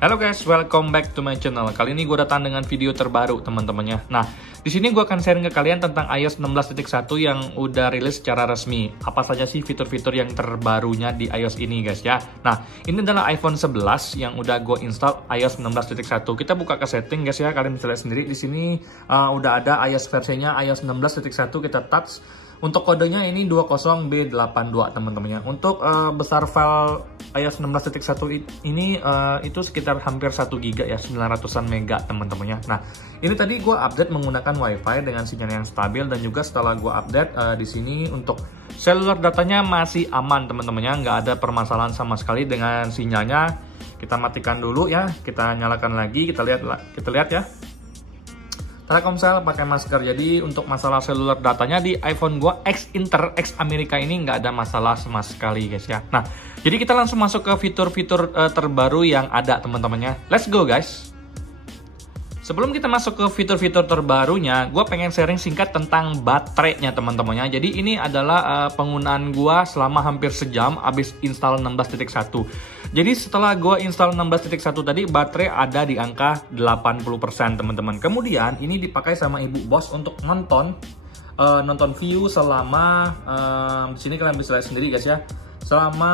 Halo guys, welcome back to my channel. Kali ini gue datang dengan video terbaru teman-temannya. Nah, di sini gue akan sharing ke kalian tentang iOS 16.1 yang udah rilis secara resmi. Apa saja sih fitur-fitur yang terbarunya di iOS ini guys ya. Nah, ini adalah iPhone 11 yang udah gue install iOS 16.1. Kita buka ke setting guys ya, kalian bisa lihat sendiri di sini udah ada iOS versinya iOS 16.1. Kita touch. Untuk kodenya ini 20B82 teman-temannya. Untuk besar file iOS 16.1 ini itu sekitar hampir 1 GB ya, 900-an mega teman-temannya. Nah, ini tadi gue update menggunakan WiFi dengan sinyal yang stabil, dan juga setelah gue update di sini untuk seluler datanya masih aman teman-temannya, nggak ada permasalahan sama sekali dengan sinyalnya. Kita matikan dulu ya, kita nyalakan lagi, kita lihat ya. Telkomsel pakai masker, jadi untuk masalah seluler datanya di iPhone gua X Inter X Amerika ini nggak ada masalah sama sekali guys ya. Nah, jadi kita langsung masuk ke fitur-fitur terbaru yang ada teman-temannya. Let's go guys. Sebelum kita masuk ke fitur-fitur terbarunya, gue pengen sharing singkat tentang baterainya teman-temannya. Jadi ini adalah penggunaan gue selama hampir sejam abis install 16.1. Jadi setelah gue install 16.1 tadi, baterai ada di angka 80% teman-teman. Kemudian ini dipakai sama ibu bos untuk nonton view selama di sini kalian bisa lihat sendiri guys ya. Selama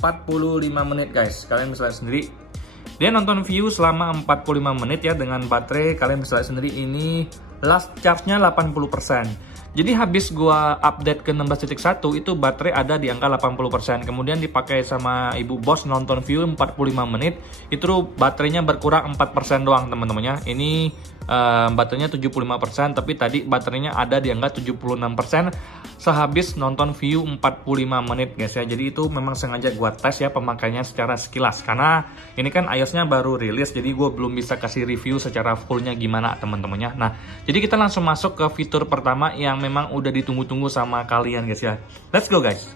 45 menit guys, kalian bisa lihat sendiri. Dia nonton view selama 45 menit ya dengan baterai, kalian bisa lihat sendiri ini last charge-nya 80%. Jadi habis gua update ke 16.1 itu baterai ada di angka 80%. Kemudian dipakai sama ibu bos nonton view 45 menit, itu baterainya berkurang 4% doang teman-temannya. Ini baterainya 75%, tapi tadi baterainya ada di angka 76% sehabis nonton view 45 menit guys ya. Jadi itu memang sengaja gua tes ya pemakaiannya secara sekilas, karena ini kan iOS-nya baru rilis, jadi gue belum bisa kasih review secara fullnya gimana teman-temannya. Nah, jadi kita langsung masuk ke fitur pertama yang memang udah ditunggu-tunggu sama kalian guys ya. Let's go guys.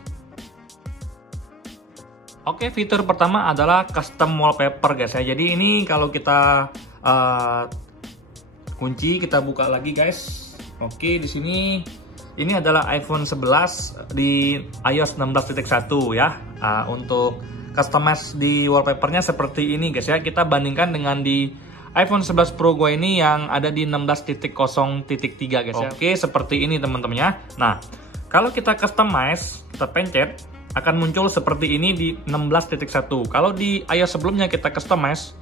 Oke, fitur pertama adalah custom wallpaper guys ya. Jadi ini kalau kita kunci, kita buka lagi guys. Oke, di sini ini adalah iPhone 11 di iOS 16.1 ya. Untuk customize di wallpapernya seperti ini guys ya. Kita bandingkan dengan di iPhone 11 Pro gue ini yang ada di 16.0.3 guys ya. Oke, seperti ini teman-temannya. Nah, kalau kita customize, kita pencet, akan muncul seperti ini di 16.1. Kalau di iOS sebelumnya kita customize,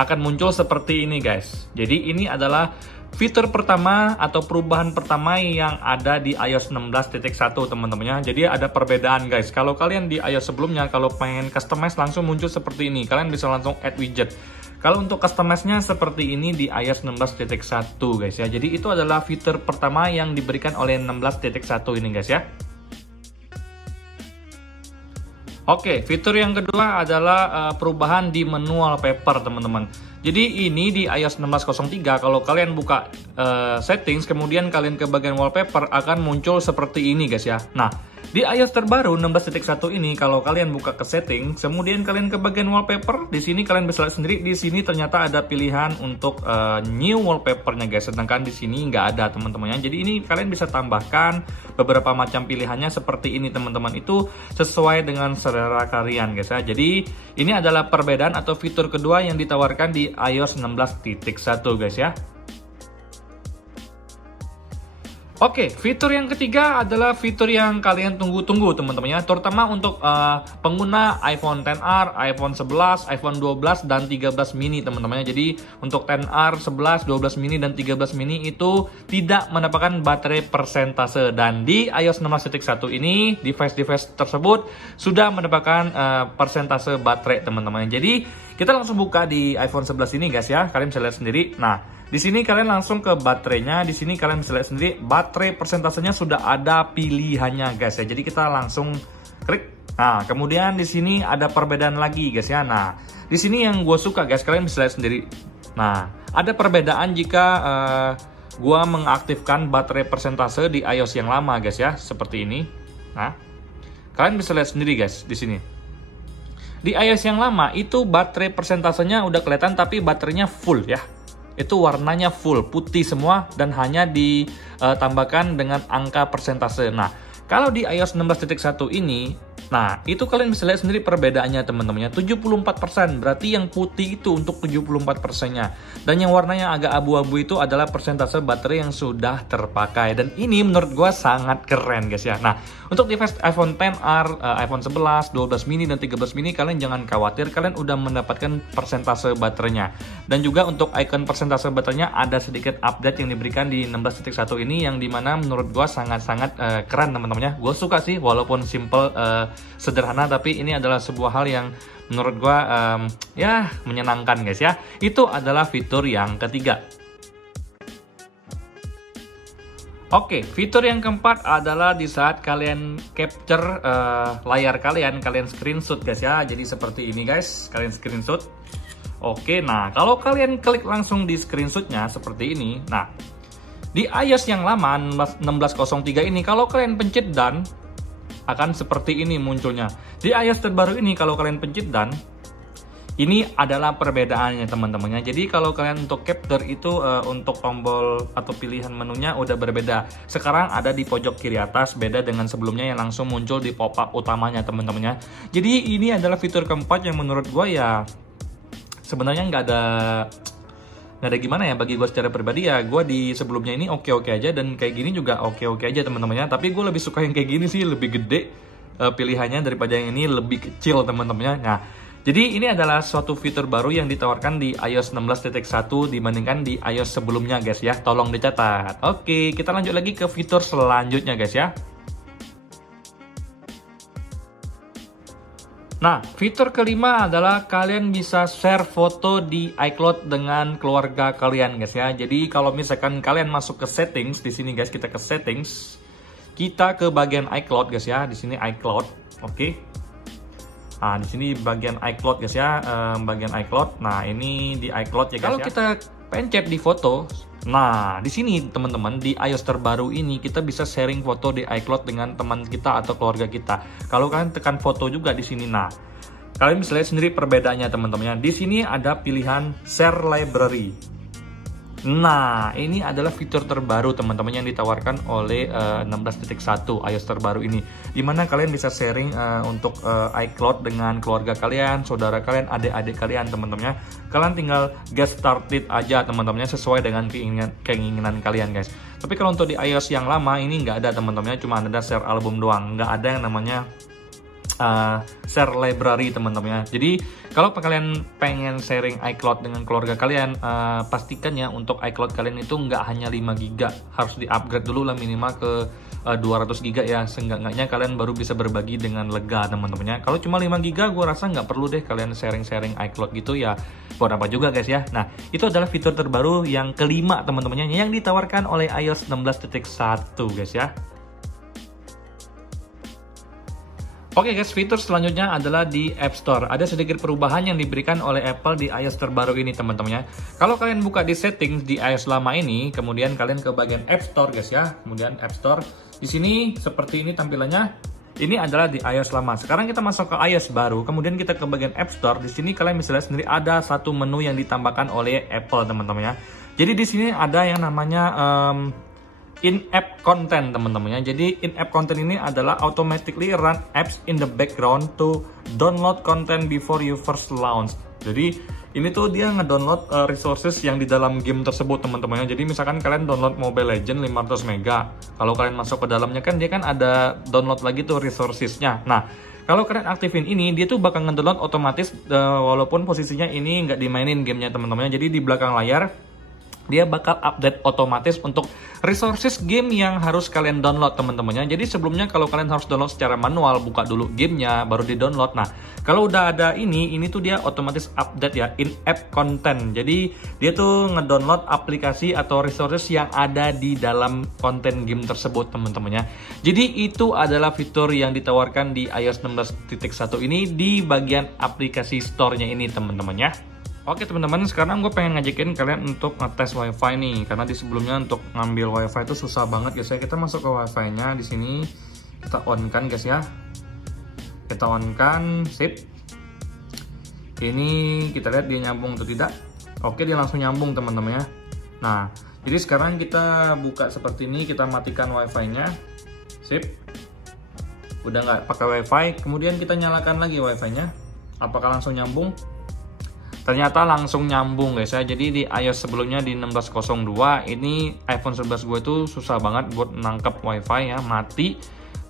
akan muncul seperti ini guys. Jadi ini adalah fitur pertama atau perubahan pertama yang ada di iOS 16.1 teman-temannya. Jadi ada perbedaan guys. Kalau kalian di iOS sebelumnya kalau pengen customize langsung muncul seperti ini, kalian bisa langsung add widget. Kalau untuk customize-nya seperti ini di iOS 16.1 guys ya. Jadi itu adalah fitur pertama yang diberikan oleh 16.1 ini guys ya. Oke, fitur yang kedua adalah perubahan di menu wallpaper teman-teman. Jadi ini di iOS 16.03 kalau kalian buka settings, kemudian kalian ke bagian wallpaper akan muncul seperti ini guys ya. Nah, di iOS terbaru 16.1 ini kalau kalian buka ke setting, kemudian kalian ke bagian wallpaper, di sini kalian bisa lihat sendiri, di sini ternyata ada pilihan untuk new wallpapernya guys, sedangkan di sini nggak ada teman-temannya. Jadi ini kalian bisa tambahkan beberapa macam pilihannya seperti ini teman-teman, itu sesuai dengan selera kalian guys ya. Jadi ini adalah perbedaan atau fitur kedua yang ditawarkan di iOS 16.1 guys ya. Oke, fitur yang ketiga adalah fitur yang kalian tunggu-tunggu teman-teman ya, terutama untuk pengguna iPhone XR, iPhone 11, iPhone 12, dan 13 mini teman-teman. Jadi untuk XR, 11, 12 mini, dan 13 mini itu tidak mendapatkan baterai persentase, dan di iOS 16.1 ini device-device tersebut sudah mendapatkan persentase baterai teman-teman. Jadi kita langsung buka di iPhone 11 ini guys ya, kalian bisa lihat sendiri. Nah, di sini kalian langsung ke baterainya, di sini kalian bisa lihat sendiri baterai persentasenya sudah ada pilihannya guys ya. Jadi kita langsung klik. Nah, kemudian di sini ada perbedaan lagi guys ya. Nah, di sini yang gue suka guys, kalian bisa lihat sendiri. Nah, ada perbedaan jika gue mengaktifkan baterai persentase di iOS yang lama guys ya, seperti ini. Nah, kalian bisa lihat sendiri guys di sini. Di iOS yang lama itu baterai persentasenya udah kelihatan, tapi baterainya full ya. Itu warnanya full, putih semua, dan hanya ditambahkan dengan angka persentase. Nah, kalau di iOS 16.1 ini, Nah, itu kalian bisa lihat sendiri perbedaannya teman-temannya. 74%, berarti yang putih itu untuk 74%-nya. Dan yang warnanya agak abu-abu itu adalah persentase baterai yang sudah terpakai. Dan ini menurut gua sangat keren guys ya. Nah, untuk device iPhone XR, iPhone 11, 12 mini, dan 13 mini, kalian jangan khawatir, kalian udah mendapatkan persentase baterainya. Dan juga untuk icon persentase baterainya ada sedikit update yang diberikan di 16.1 ini, yang dimana menurut gua sangat-sangat keren teman-temannya. Gue suka sih, walaupun simple, sederhana, tapi ini adalah sebuah hal yang menurut gua ya menyenangkan guys ya. Itu adalah fitur yang ketiga. Oke, fitur yang keempat adalah di saat kalian capture layar kalian screenshot guys ya. Jadi seperti ini guys, kalian screenshot. Oke, nah kalau kalian klik langsung di screenshotnya seperti ini. Nah, di iOS yang lama 16.03 ini kalau kalian pencet done, akan seperti ini munculnya. Di iOS terbaru ini kalau kalian pencet done, ini adalah perbedaannya teman-temannya. Jadi kalau kalian untuk capture itu untuk tombol atau pilihan menunya udah berbeda. Sekarang ada di pojok kiri atas, beda dengan sebelumnya yang langsung muncul di pop-up utamanya teman-temannya. Jadi ini adalah fitur keempat yang menurut gue ya sebenarnya nggak ada gimana ya, bagi gue secara pribadi ya, gue di sebelumnya ini oke-oke aja, dan kayak gini juga oke-oke aja teman-temannya. Tapi gue lebih suka yang kayak gini sih, lebih gede pilihannya daripada yang ini lebih kecil teman-temannya. Nah, jadi ini adalah suatu fitur baru yang ditawarkan di iOS 16.1 dibandingkan di iOS sebelumnya guys ya, tolong dicatat. Oke, kita lanjut lagi ke fitur selanjutnya guys ya. Nah, fitur kelima adalah kalian bisa share foto di iCloud dengan keluarga kalian guys ya. Jadi kalau misalkan kalian masuk ke settings di sini guys, kita ke settings, kita ke bagian iCloud guys ya. Di sini iCloud, oke. Nah, di sini bagian iCloud guys ya, bagian iCloud. Nah, ini di iCloud ya guys. Kalau kita pencet di foto, nah di sini teman-teman di iOS terbaru ini kita bisa sharing foto di iCloud dengan teman kita atau keluarga kita. Kalau kalian tekan foto juga di sini, nah kalian bisa lihat sendiri perbedaannya teman-temannya. Di sini ada pilihan share library. Nah, ini adalah fitur terbaru teman-teman yang ditawarkan oleh 16.1 iOS terbaru ini, dimana kalian bisa sharing untuk iCloud dengan keluarga kalian, saudara kalian, adik-adik kalian teman-temannya. Kalian tinggal get started aja teman-temannya sesuai dengan keinginan kalian guys. Tapi kalau untuk di iOS yang lama ini nggak ada teman-temannya, cuma ada share album doang, nggak ada yang namanya share library teman-teman ya. Jadi kalau kalian pengen sharing iCloud dengan keluarga kalian, pastikan ya untuk iCloud kalian itu nggak hanya 5 GB, harus di upgrade dulu lah minimal ke 200 GB ya, seenggaknya kalian baru bisa berbagi dengan lega teman-temannya. Kalau cuma 5 GB gue rasa nggak perlu deh kalian sharing-sharing iCloud gitu ya, buat apa juga guys ya. Nah, itu adalah fitur terbaru yang kelima teman-temannya yang ditawarkan oleh iOS 16.1 guys ya. Oke guys, fitur selanjutnya adalah di App Store. Ada sedikit perubahan yang diberikan oleh Apple di iOS terbaru ini teman-temannya. Kalau kalian buka di settings di iOS lama ini, kemudian kalian ke bagian App Store guys ya. Kemudian App Store. Di sini seperti ini tampilannya. Ini adalah di iOS lama. Sekarang kita masuk ke iOS baru, kemudian kita ke bagian App Store. Di sini kalian bisa lihat sendiri ada satu menu yang ditambahkan oleh Apple teman-temannya. Jadi di sini ada yang namanya in-app content teman-teman ya. Jadi in-app content ini adalah automatically run apps in the background to download content before you first launch. Jadi ini tuh dia ngedownload resources yang di dalam game tersebut teman-teman ya. Jadi misalkan kalian download Mobile Legends 500 mega, kalau kalian masuk ke dalamnya kan dia kan ada download lagi tuh resourcesnya. Nah, kalau kalian aktifin ini, dia tuh bakal ngedownload otomatis walaupun posisinya ini nggak dimainin gamenya teman-teman. Jadi di belakang layar dia bakal update otomatis untuk resources game yang harus kalian download teman-temannya. Jadi sebelumnya kalau kalian harus download secara manual, buka dulu gamenya baru di download. Nah, kalau udah ada ini tuh dia otomatis update ya, in-app content. Jadi dia tuh ngedownload aplikasi atau resources yang ada di dalam konten game tersebut teman-temannya. Jadi itu adalah fitur yang ditawarkan di iOS 16.1 ini di bagian aplikasi store-nya ini teman-temannya. Oke teman-teman, sekarang gue pengen ngajakin kalian untuk ngetes wifi nih, karena di sebelumnya untuk ngambil wifi itu susah banget guys ya. Kita masuk ke wifi-nya di sini, kita on kan guys ya, kita on kan, sip. Ini kita lihat dia nyambung atau tidak. Oke, dia langsung nyambung teman-teman ya. Nah, jadi sekarang kita buka seperti ini, kita matikan wifi-nya, sip. udah nggak pakai wifi. Kemudian kita nyalakan lagi wifi-nya, apakah langsung nyambung? Ternyata langsung nyambung guys ya. Jadi di iOS sebelumnya di 16.02 ini iPhone 11 gue itu susah banget buat nangkep wifi ya, mati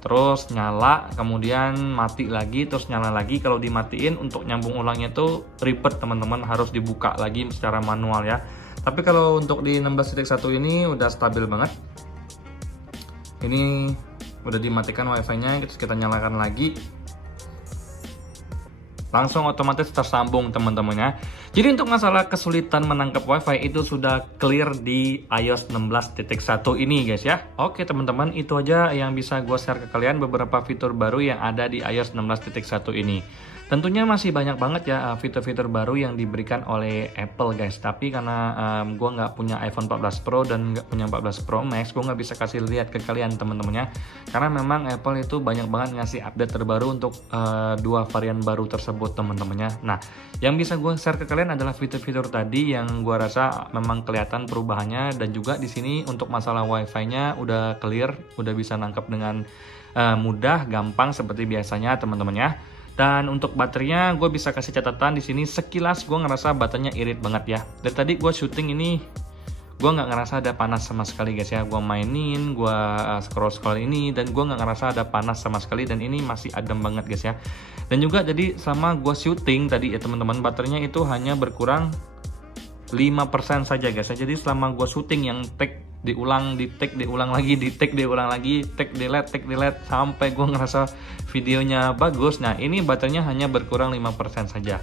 terus nyala, kemudian mati lagi, terus nyala lagi. Kalau dimatiin untuk nyambung ulangnya tuh ribet teman-teman, harus dibuka lagi secara manual ya. Tapi kalau untuk di 16.1 ini udah stabil banget. Ini udah dimatikan wifi-nya, terus kita nyalakan lagi, langsung otomatis tersambung teman-teman ya. Jadi untuk masalah kesulitan menangkap wifi itu sudah clear di iOS 16.1 ini guys ya. Oke teman-teman, itu aja yang bisa gue share ke kalian, beberapa fitur baru yang ada di iOS 16.1 ini. Tentunya masih banyak banget ya fitur-fitur baru yang diberikan oleh Apple guys. Tapi karena gue nggak punya iPhone 14 Pro dan nggak punya 14 Pro Max, gue nggak bisa kasih lihat ke kalian teman-temannya. Karena memang Apple itu banyak banget ngasih update terbaru untuk dua varian baru tersebut teman-temannya. Nah, yang bisa gue share ke kalian adalah fitur-fitur tadi yang gue rasa memang kelihatan perubahannya. Dan juga di sini untuk masalah wifi-nya udah clear, udah bisa nangkep dengan mudah, gampang seperti biasanya teman-temannya. Dan untuk baterainya gue bisa kasih catatan di sini, sekilas gue ngerasa baterainya irit banget ya. Dari tadi gue syuting ini gue nggak ngerasa ada panas sama sekali guys ya. Gue mainin, gue scroll ini, dan gue nggak ngerasa ada panas sama sekali, dan ini masih adem banget guys ya. Dan juga jadi sama gue syuting tadi ya teman-teman, baterainya itu hanya berkurang 5% saja guys ya. Jadi selama gue syuting yang take diulang, di take diulang lagi, di take diulang lagi, take delete sampai gue ngerasa videonya bagus. Nah ini baterainya hanya berkurang 5% saja.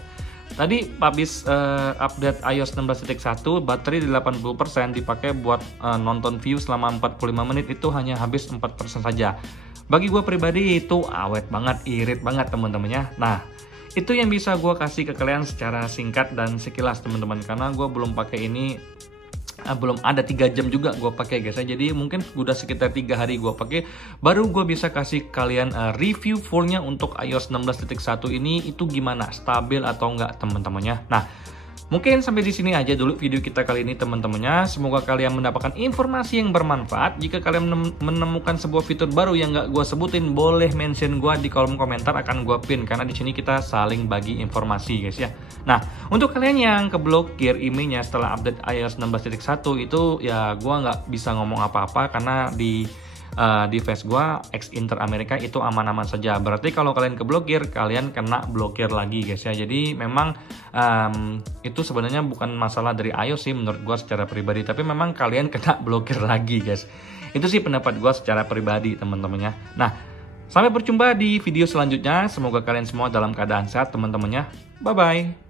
Tadi habis update iOS 16.1 baterai di 80% dipakai buat nonton view selama 45 menit, itu hanya habis 4% saja. Bagi gue pribadi itu awet banget, irit banget teman-temannya. Nah itu yang bisa gue kasih ke kalian secara singkat dan sekilas teman-teman, karena gue belum pakai ini, belum ada 3 jam juga gue pakai guys ya. Jadi mungkin udah sekitar 3 hari gue pakai, baru gue bisa kasih kalian review fullnya untuk iOS 16.1 ini itu gimana, stabil atau enggak teman-temannya. Nah mungkin sampai di sini aja dulu video kita kali ini teman-temannya. Semoga kalian mendapatkan informasi yang bermanfaat. Jika kalian menemukan sebuah fitur baru yang nggak gue sebutin, boleh mention gue di kolom komentar, akan gue pin. Karena di sini kita saling bagi informasi guys ya. Nah untuk kalian yang keblokir emailnya setelah update iOS 16.1 itu ya gue nggak bisa ngomong apa-apa, karena di device gua ex Inter Amerika itu aman-aman saja. Berarti kalau kalian keblokir, kalian kena blokir lagi guys ya. Jadi memang itu sebenarnya bukan masalah dari iOS sih menurut gua secara pribadi, tapi memang kalian kena blokir lagi guys. Itu sih pendapat gua secara pribadi teman-temannya. Nah sampai berjumpa di video selanjutnya. Semoga kalian semua dalam keadaan sehat teman-temannya. Bye bye.